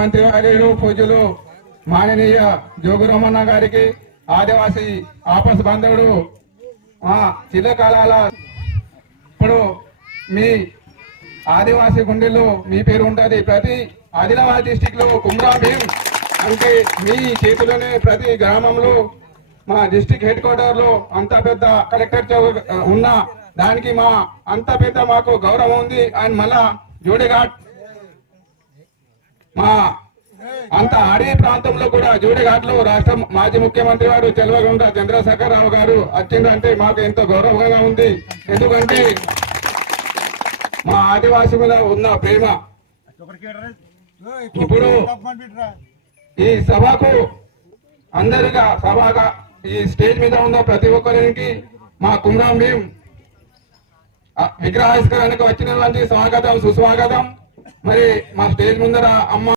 మంత్రి వర్యులు పూజలు మాననీయ జోగురామన్న గారికి, ఆదివాసీ ఆపస్ బాంధవుడు చిల్లకాలాల ఇప్పుడు మీ ఆదివాసీ గుండెల్లో మీ పేరు ఉంటుంది. ప్రతి ఆదిలాబాద్ డిస్టిక్ లో కుమ్రా భీం అంటే మీ చేతిలోనే ప్రతి గ్రామంలో మా డిస్టిక్ హెడ్ క్వార్టర్ లో అంత పెద్ద కలెక్టర్ ఉన్న దానికి మా అంత పెద్ద మాకు గౌరవం ఉంది. అండ్ మళ్ళా జోడిఘాట్ మా అంత అడవి ప్రాంతంలో కూడా జోడిఘాట్ లో రాష్ట్ర మాజీ ముఖ్యమంత్రి వారు చెల్వగుంట చంద్రశేఖర్ రావు గారు వచ్చిందంటే మాకు ఎంతో గౌరవంగా ఉంది. ఎందుకంటే మా ఆదివాసీ మీద ఉన్న ప్రేమ. ఇప్పుడు ఈ సభకు అందరిగా సభగా ఈ స్టేజ్ మీద ఉన్న ప్రతి ఒక్కరికి మా కుమ్రాం భీం విగ్రహావిష్కరణకు వచ్చినటువంటి స్వాగతం సుస్వాగతం. మరి మా స్టేజ్ ముందర అమ్మ